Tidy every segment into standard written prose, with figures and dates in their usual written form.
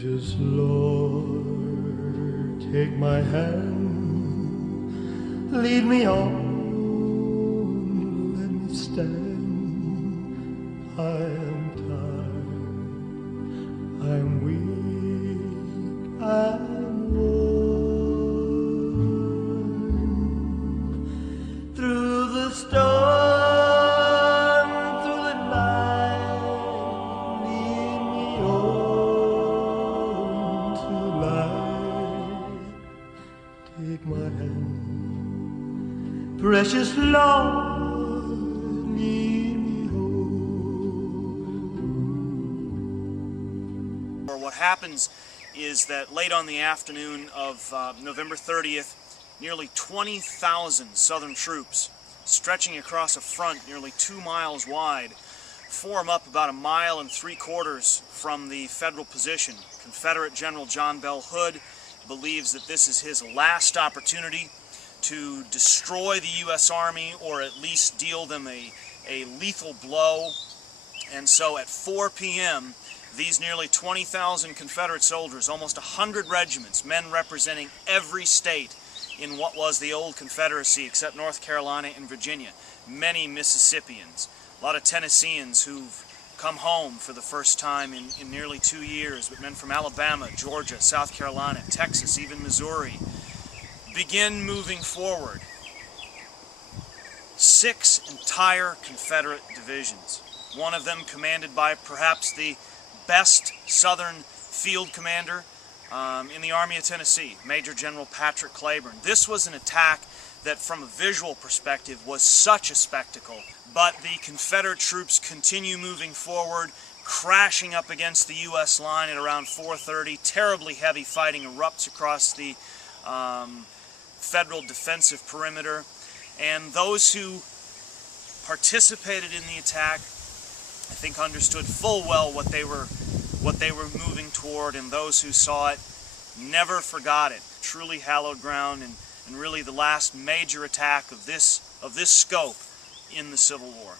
Precious Lord, take my hand, lead me on, let me stand. I am tired, I am weak, I am worn. Through the storm, through the night, lead me on to light. Take my hand, precious Lord, lead me home. What happens is that late on the afternoon of November 30th, nearly 20,000 Southern troops stretching across a front nearly 2 miles wide form up about 1.75 miles from the federal position. Confederate General John Bell Hood believes that this is his last opportunity to destroy the U.S. Army, or at least deal them a lethal blow. And so at 4 p.m., these nearly 20,000 Confederate soldiers, almost 100 regiments, men representing every state in what was the old Confederacy except North Carolina and Virginia, many Mississippians, a lot of Tennesseans who've come home for the first time in nearly 2 years, but men from Alabama, Georgia, South Carolina, Texas, even Missouri, begin moving forward. 6 entire Confederate divisions, one of them commanded by perhaps the best Southern field commander in the Army of Tennessee, Major General Patrick Cleburne. This was an attack that from a visual perspective was such a spectacle, but the Confederate troops continue moving forward, crashing up against the U.S. line at around 4:30. Terribly heavy fighting erupts across the federal defensive perimeter, and those who participated in the attack, I think, understood full well what they were moving toward, and those who saw it never forgot it. Truly hallowed ground, and really the last major attack of this scope in the Civil War.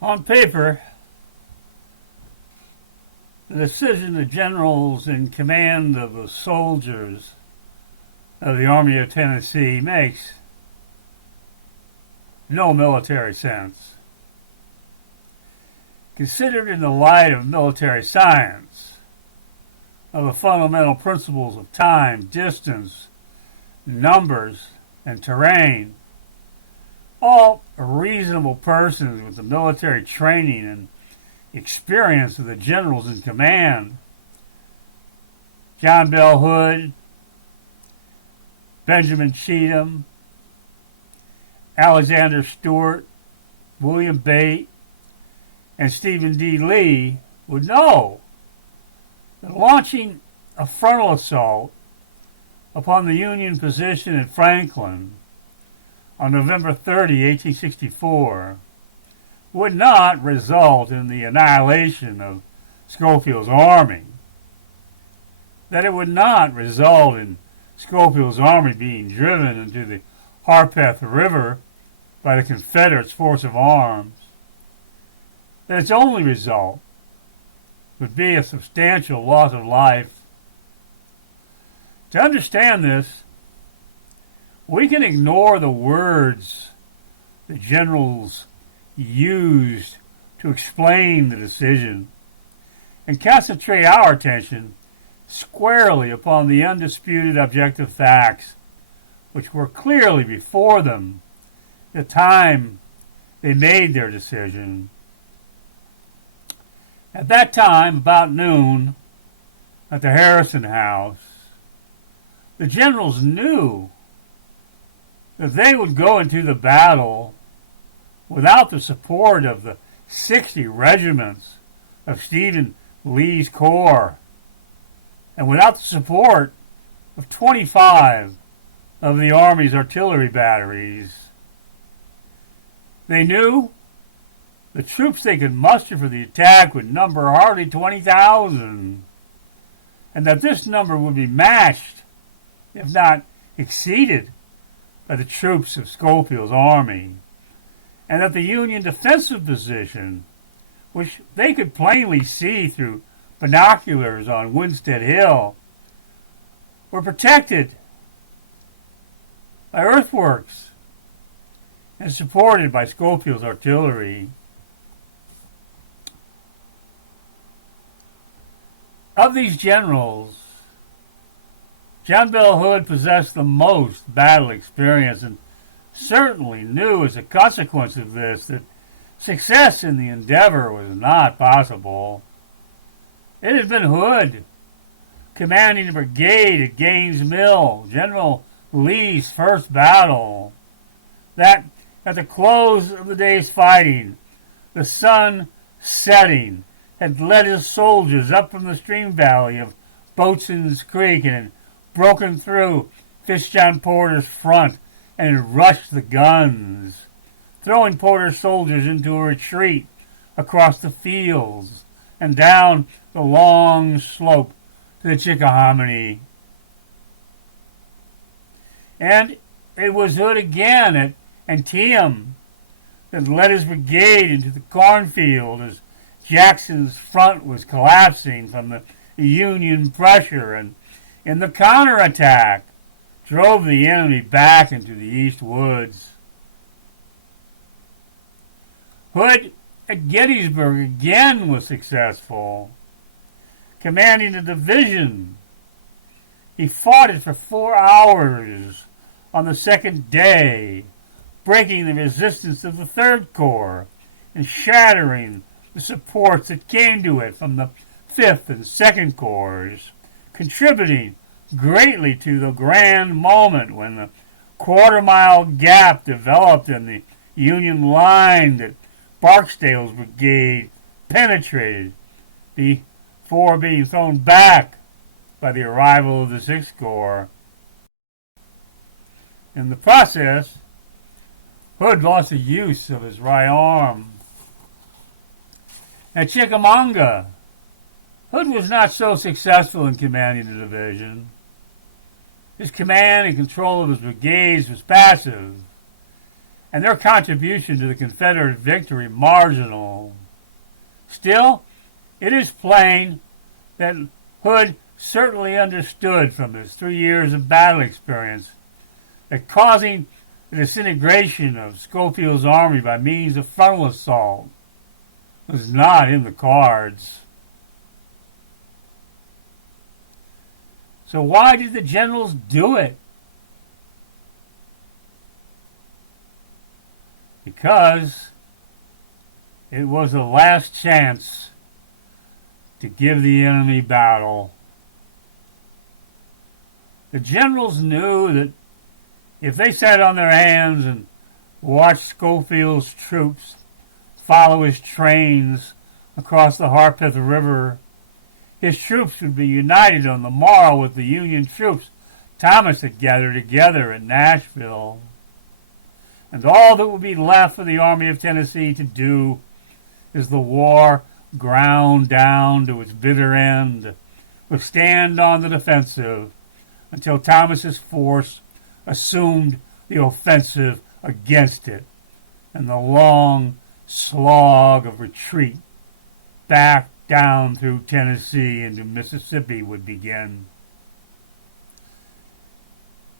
On paper, the decision the generals in command of the soldiers of the Army of Tennessee makes no military sense. Considered in the light of military science, of the fundamental principles of time, distance, numbers, and terrain, all reasonable persons with the military training and experience of the generals in command, John Bell Hood, Benjamin Cheatham, Alexander Stewart, William Bate, and Stephen D. Lee, would know that launching a frontal assault upon the Union position in Franklin on November 30, 1864, would not result in the annihilation of Schofield's army, that it would not result in Schofield's army being driven into the Harpeth River by the Confederates' force of arms, that its only result would be a substantial loss of life. To understand this, we can ignore the words the generals used to explain the decision and concentrate our attention squarely upon the undisputed objective facts which were clearly before them at the time they made their decision. At that time, about noon, at the Harrison House, the generals knew that they would go into the battle without the support of the 60 regiments of Stephen Lee's Corps, and without the support of 25 of the Army's artillery batteries. They knew the troops they could muster for the attack would number hardly 20,000, and that this number would be matched, if not exceeded, by the troops of Schofield's army, and that the Union defensive position, which they could plainly see through binoculars on Winstead Hill were protected by earthworks and supported by Schofield's artillery. Of these generals, John Bell Hood possessed the most battle experience and certainly knew as a consequence of this that success in the endeavor was not possible. It had been Hood, commanding a brigade at Gaines Mill, General Lee's first battle, that at the close of the day's fighting, the sun setting, had led his soldiers up from the stream valley of Boatswain's Creek and had broken through Fitz-John Porter's front and had rushed the guns, throwing Porter's soldiers into a retreat across the fields and down the long slope to the Chickahominy. And it was Hood again at Antietam that led his brigade into the cornfield as Jackson's front was collapsing from the Union pressure, and in the counterattack drove the enemy back into the East Woods. Hood at Gettysburg again was successful, commanding a division. He fought it for 4 hours on the second day, breaking the resistance of the Third Corps and shattering the supports that came to it from the Fifth and Second Corps, contributing greatly to the grand moment when the quarter-mile gap developed in the Union line that Barksdale's brigade penetrated before being thrown back by the arrival of the Sixth Corps. In the process, Hood lost the use of his right arm. At Chickamauga, Hood was not so successful in commanding the division. His command and control of his brigades was passive, and their contribution to the Confederate victory marginal. Still, it is plain that Hood certainly understood from his 3 years of battle experience that causing the disintegration of Schofield's army by means of frontal assault was not in the cards. So why did the generals do it? Because it was the last chance to give the enemy battle. The generals knew that if they sat on their hands and watched Schofield's troops follow his trains across the Harpeth River, his troops would be united on the morrow with the Union troops Thomas had gathered together at Nashville. And all that would be left for the Army of Tennessee to do as the war ground down to its bitter end would stand on the defensive until Thomas's force assumed the offensive against it, and the long slog of retreat back down through Tennessee into Mississippi would begin.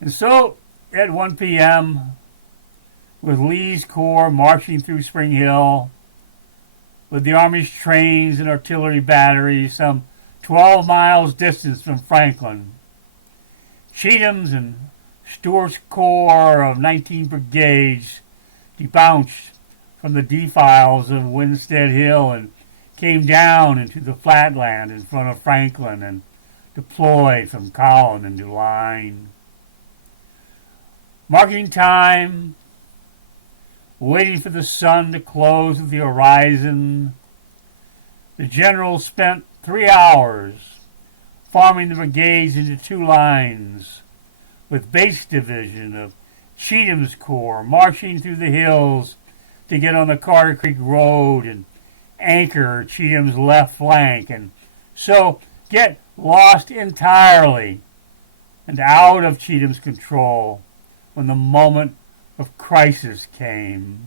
And so, at 1 p.m., with Lee's Corps marching through Spring Hill, with the Army's trains and artillery batteries some 12 miles distance from Franklin, Cheatham's and Stuart's Corps of 19 brigades debouched from the defiles of Winstead Hill and came down into the flatland in front of Franklin and deployed from column into line. Marking time, waiting for the sun to close at the horizon, the generals spent 3 hours forming the brigades into 2 lines, with Bates Division of Cheatham's Corps marching through the hills to get on the Carter Creek Road and anchor Cheatham's left flank, and so get lost entirely and out of Cheatham's control when the moment of crisis came.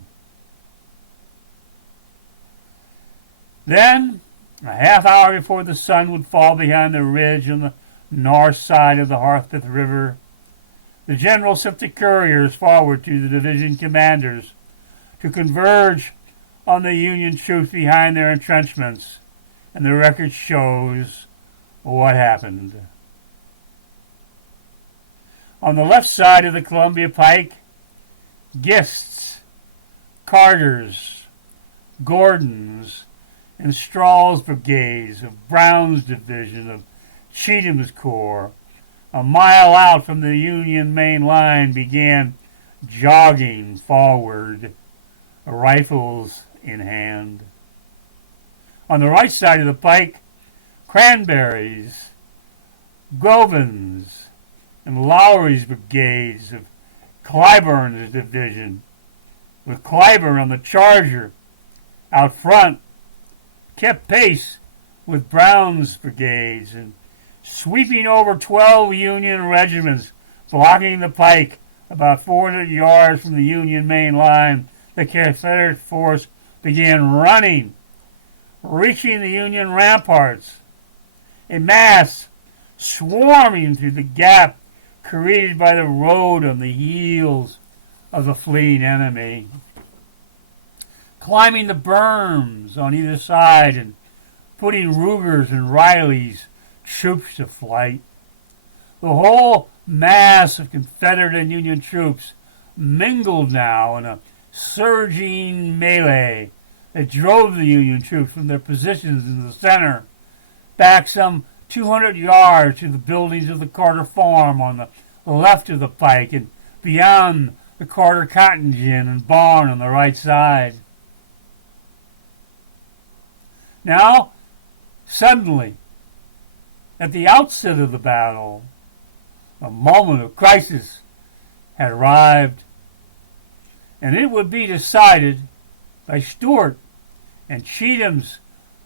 Then A half hour before the sun would fall behind the ridge on the north side of the Harpeth River, the general sent the couriers forward to the division commanders to converge on the Union troops behind their entrenchments, and the record shows what happened. On the left side of the Columbia Pike, Gist's, Carter's, Gordon's, and Straw's brigades of Brown's division of Cheatham's Corps, a mile out from the Union main line, began jogging forward, rifles in hand. On the right side of the pike, Cranberry's, Govan's, and Lowry's brigades of Clyburn's division, with Clyburn on the charger out front, kept pace with Brown's brigades and sweeping over 12 Union regiments, blocking the pike about 400 yards from the Union main line. The Confederate force began running, reaching the Union ramparts, a mass swarming through the gap created by the road on the heels of the fleeing enemy, climbing the berms on either side and putting Ruger's and Riley's troops to flight. The whole mass of Confederate and Union troops mingled now in a surging melee that drove the Union troops from their positions in the center back some 200 yards to the buildings of the Carter Farm on the left of the pike and beyond the Carter cotton gin and barn on the right side. Now, suddenly, at the outset of the battle, a moment of crisis had arrived, and it would be decided by Stuart and Cheatham's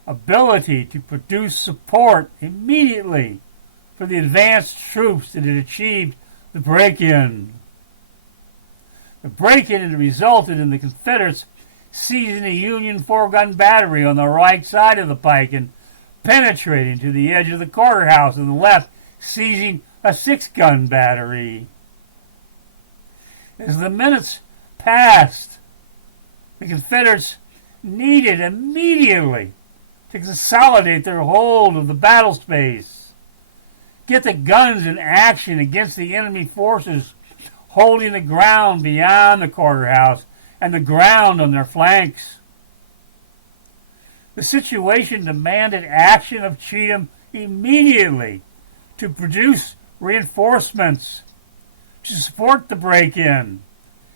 ability to produce support immediately for the advanced troops that had achieved the break-in. The break-in had resulted in the Confederates seizing a Union 4-gun battery on the right side of the pike and penetrating to the edge of the Carter House on the left, seizing a 6-gun battery. As the minutes passed, the Confederates needed immediately to consolidate their hold of the battle space, get the guns in action against the enemy forces holding the ground beyond the Carter House and the ground on their flanks. The situation demanded action of Cheatham immediately to produce reinforcements, to support the break-in,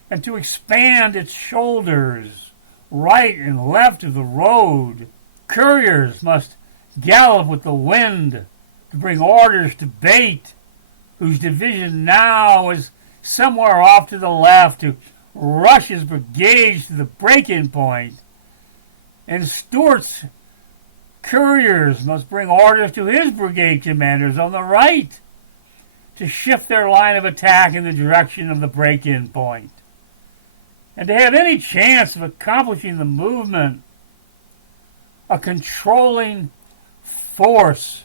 and to expand its shoulders right and left of the road. Couriers must gallop with the wind to bring orders to Bate, whose division now was somewhere off to the left, to rush his brigades to the break-in point. And Stuart's couriers must bring orders to his brigade commanders on the right to shift their line of attack in the direction of the break-in point. And to have any chance of accomplishing the movement, a controlling force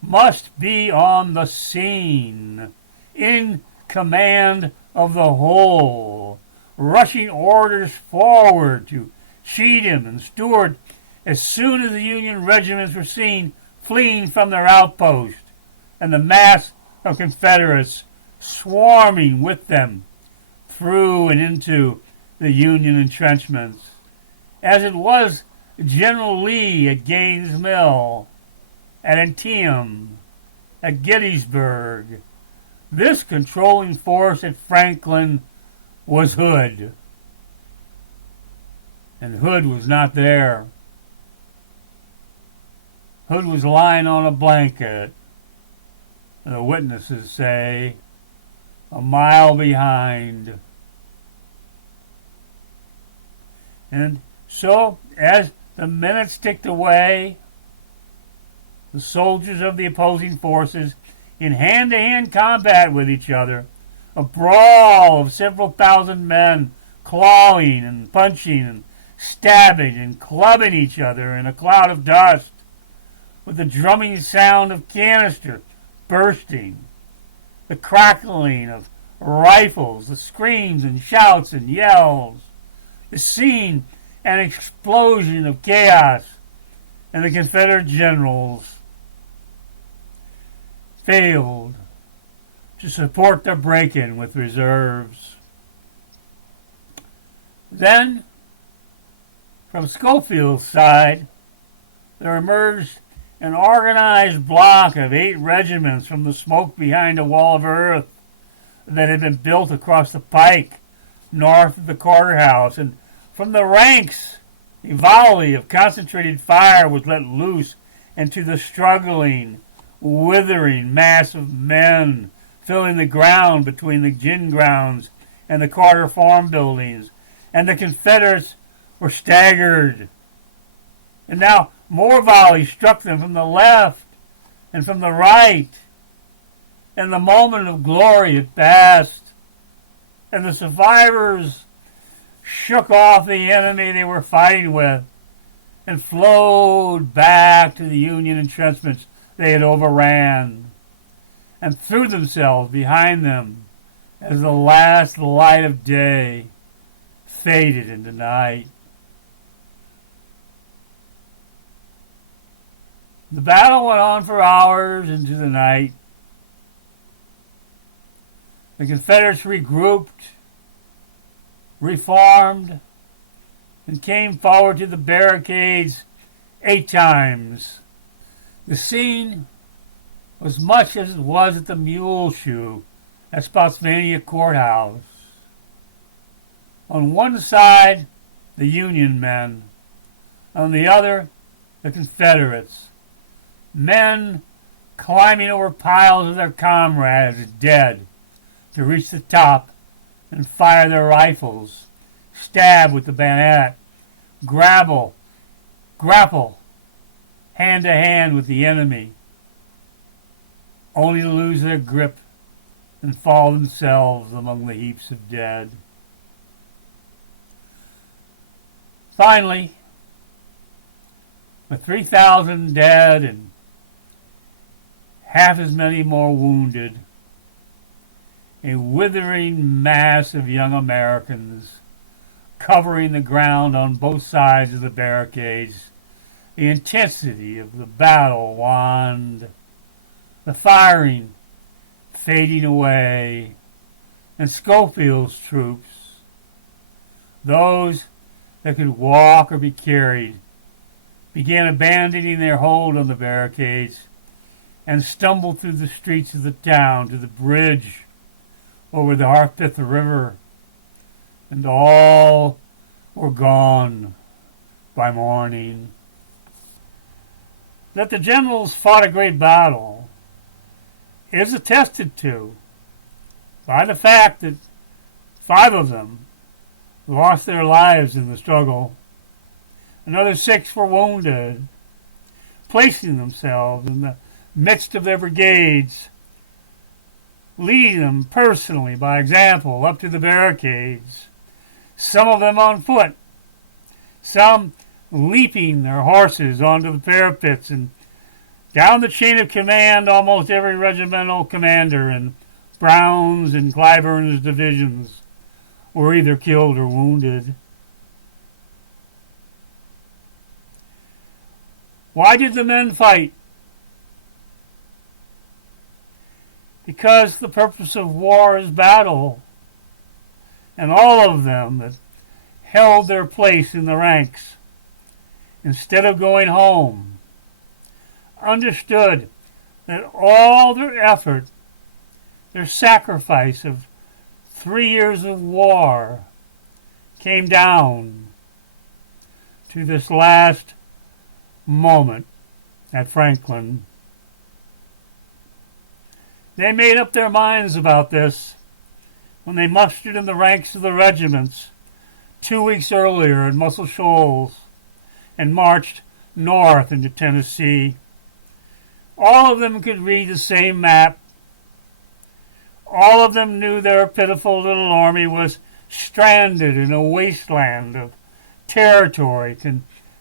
must be on the scene, in command of the whole, rushing orders forward to Cheatham and Stuart as soon as the Union regiments were seen fleeing from their outpost, and the mass of Confederates swarming with them through and into the Union entrenchments. As it was General Lee at Gaines' Mill, at Antietam, at Gettysburg, this controlling force at Franklin was Hood. And Hood was not there. Hood was lying on a blanket, the witnesses say, a mile behind. And so, as the minutes ticked away, the soldiers of the opposing forces, in hand-to-hand combat with each other, a brawl of several thousand men, clawing and punching and stabbing and clubbing each other in a cloud of dust, with the drumming sound of canisters bursting, the crackling of rifles, the screams and shouts and yells, the scene and explosion of chaos, and the Confederate generals failed to support the break-in with reserves. Then, from Schofield's side, there emerged an organized block of 8 regiments from the smoke behind a wall of earth that had been built across the pike north of the courthouse, and from the ranks a volley of concentrated fire was let loose into the struggling, withering mass of men filling the ground between the gin grounds and the Carter farm buildings, and the Confederates were staggered. And now more volleys struck them from the left and from the right, and the moment of glory had passed, and the survivors shook off the enemy they were fighting with and flowed back to the Union entrenchments they had overran and threw themselves behind them as the last light of day faded into night. The battle went on for hours into the night. The Confederates regrouped, reformed, and came forward to the barricades 8 times. The scene was much as it was at the Mule Shoe at Spotsylvania Courthouse. On one side, the Union men. On the other, the Confederates. Men climbing over piles of their comrades dead to reach the top and fire their rifles, stab with the bayonet, grapple hand to hand with the enemy, only to lose their grip and fall themselves among the heaps of dead. Finally, with 3,000 dead and half as many more wounded, a withering mass of young Americans covering the ground on both sides of the barricades, the intensity of the battle waned, the firing fading away, and Schofield's troops, those that could walk or be carried, began abandoning their hold on the barricades and stumbled through the streets of the town to the bridge over the Harpeth River, and all were gone by morning. That the generals fought a great battle is attested to by the fact that 5 of them lost their lives in the struggle. Another 6 were wounded, placing themselves in the midst of their brigades, leading them personally by example up to the barricades, some of them on foot, some leaping their horses onto the parapets, and down the chain of command almost every regimental commander in Brown's and Clyburn's divisions were either killed or wounded. Why did the men fight? Because the purpose of war is battle, and all of them that held their place in the ranks, instead of going home, understood that all their effort, their sacrifice of 3 years of war, came down to this last moment at Franklin. They made up their minds about this when they mustered in the ranks of the regiments 2 weeks earlier at Muscle Shoals and marched north into Tennessee. All of them could read the same map. All of them knew their pitiful little army was stranded in a wasteland of territory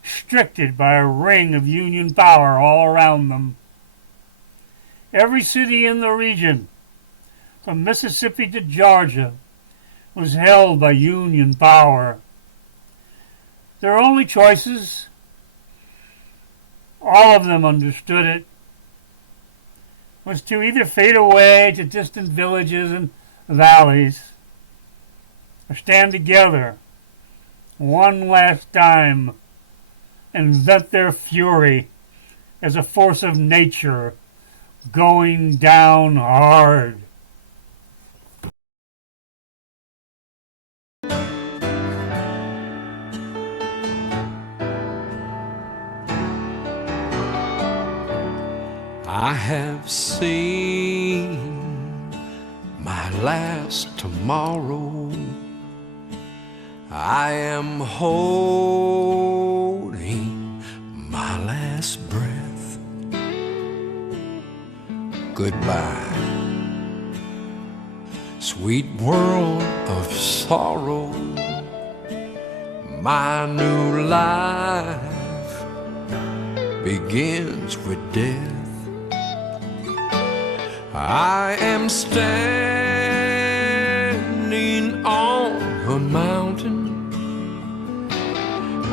restricted by a ring of Union power all around them. Every city in the region, from Mississippi to Georgia, was held by Union power. Their only choices, all of them understood it, was to either fade away to distant villages and valleys, or stand together one last time and vent their fury as a force of nature going down hard. I have seen my last tomorrow. I am holding my last breath. Goodbye, sweet world of sorrow. My new life begins with death. I am standing on a mountain.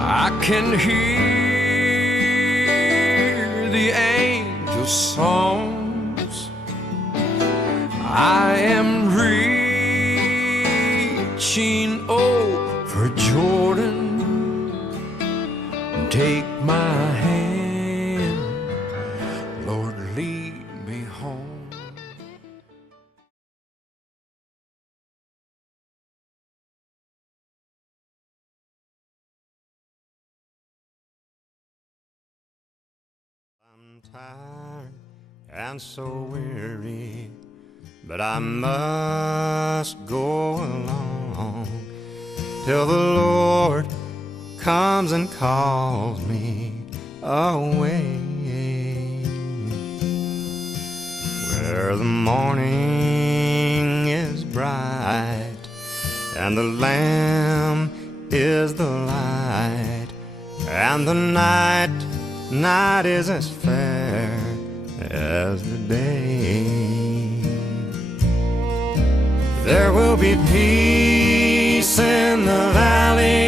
I can hear the angels' songs. I am reaching over Jordan. Take my hand, Lord, lead me home. I'm tired and so weary, but I must go along till the Lord comes and calls me away. Where the morning is bright and the Lamb is the light, and the night is as fair as the day. There will be peace in the valley